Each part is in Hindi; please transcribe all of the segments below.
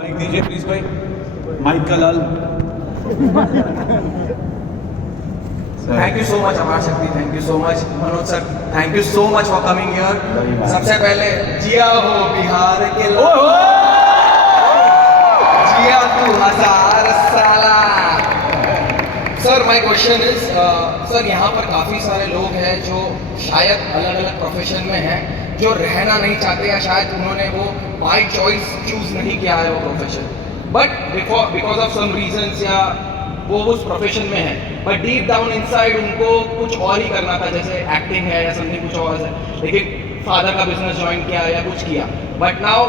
माइक दीजिए प्लीज भाई, माइक का लाल। थैंक यू सो मच अपार शक्ति, thank you so much Manoj sir, thank you so much for coming here. सबसे पहले जिया हो बिहार के लोग, जिया तू हजार साला। Sir my question is, sir यहाँ पर काफ़ी सारे लोग हैं जो शायद अलग अलग प्रोफेशन में हैं, जो रहना नहीं चाहते या शायद उन्होंने वो बाय चॉइस चूज नहीं किया है वो profession, but because of some reasons या वो उस प्रोफेशन में है, बट डीप डाउन इनसाइड उनको कुछ और ही करना था, जैसे एक्टिंग है या समथिंग कुछ और है, लेकिन फादर का बिजनेस ज्वाइन किया या कुछ किया, but now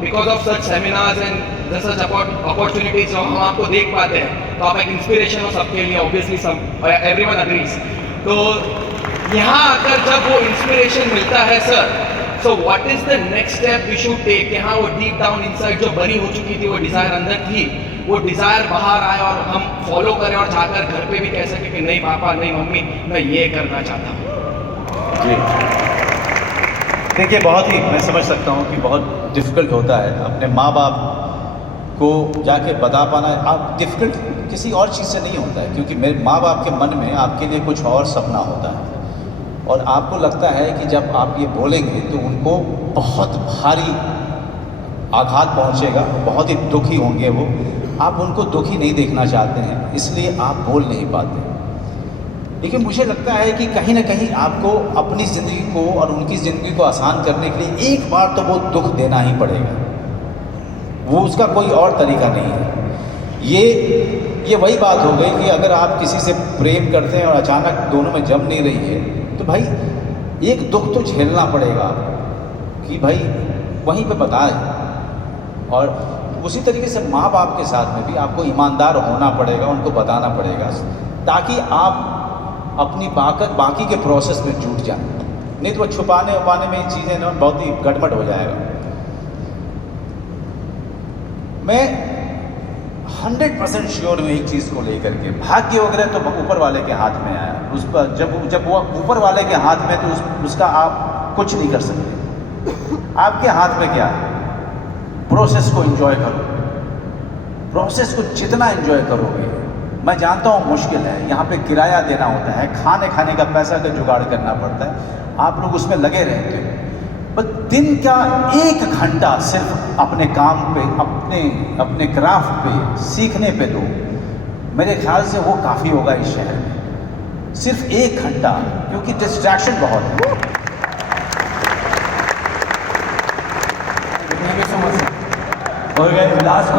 because of such seminars and such opportunities जो हम आपको देख पाते हैं, तो आप एक इंस्पिरेशन हो सबके लिए, ऑब्वियसली सब एवरीवन अग्रीज। तो यहाँ आकर जब वो इंस्पिरेशन मिलता है sir, so what is the next step we should take? यहाँ वो डीप डाउन इनसाइड जो बनी हो चुकी थी, वो डिजायर अंदर थी, वो डिजायर बाहर आए और हम फॉलो करें और जाकर घर पे भी कह सके कि नहीं पापा, नहीं मम्मी, मैं ये करना चाहता हूँ। जी देखिए, बहुत ही मैं समझ सकता हूँ कि बहुत डिफ़िकल्ट होता है अपने माँ बाप को जाके बता पाना। आप डिफ़िकल्ट किसी और चीज़ से नहीं होता है, क्योंकि मेरे माँ बाप के मन में आपके लिए कुछ और सपना होता है, और आपको लगता है कि जब आप ये बोलेंगे तो उनको बहुत भारी आघात पहुँचेगा, बहुत ही दुखी होंगे वो। आप उनको दुखी नहीं देखना चाहते हैं, इसलिए आप बोल नहीं पाते। लेकिन मुझे लगता है कि कहीं ना कहीं आपको अपनी ज़िंदगी को और उनकी ज़िंदगी को आसान करने के लिए एक बार तो वो दुख देना ही पड़ेगा, वो उसका कोई और तरीका नहीं है। ये वही बात हो गई कि अगर आप किसी से प्रेम करते हैं और अचानक दोनों में जम नहीं रही है, तो भाई एक दुख तो झेलना पड़ेगा कि भाई वहीं पे बताए। और उसी तरीके से माँ बाप के साथ में भी आपको ईमानदार होना पड़ेगा, उनको बताना पड़ेगा, ताकि आप अपनी बाकी के प्रोसेस में जुट जाए। नहीं तो छुपाने उपाने में ये चीज़ें ना बहुत ही गड़बड़ हो जाएगा। मैं 100% श्योर हूँ एक चीज़ को लेकर के, भाग्य वगैरह तो ऊपर वाले के हाथ में आया, उस पर जब वो ऊपर वाले के हाथ में, तो उसका आप कुछ नहीं कर सकते। आपके हाथ में क्या है? प्रोसेस को एंजॉय करो, प्रोसेस को जितना एंजॉय करोगे। मैं जानता हूँ मुश्किल है, यहाँ पे किराया देना होता है, खाने का पैसा का जुगाड़ करना पड़ता है, आप लोग उसमें लगे रहते हो, बस दिन का 1 घंटा सिर्फ अपने काम पे, अपने क्राफ्ट पे, सीखने पे दो। मेरे ख्याल से वो काफ़ी होगा इस शहर में, सिर्फ 1 घंटा, क्योंकि डिस्ट्रैक्शन बहुत है। Thank you so much. और लास्ट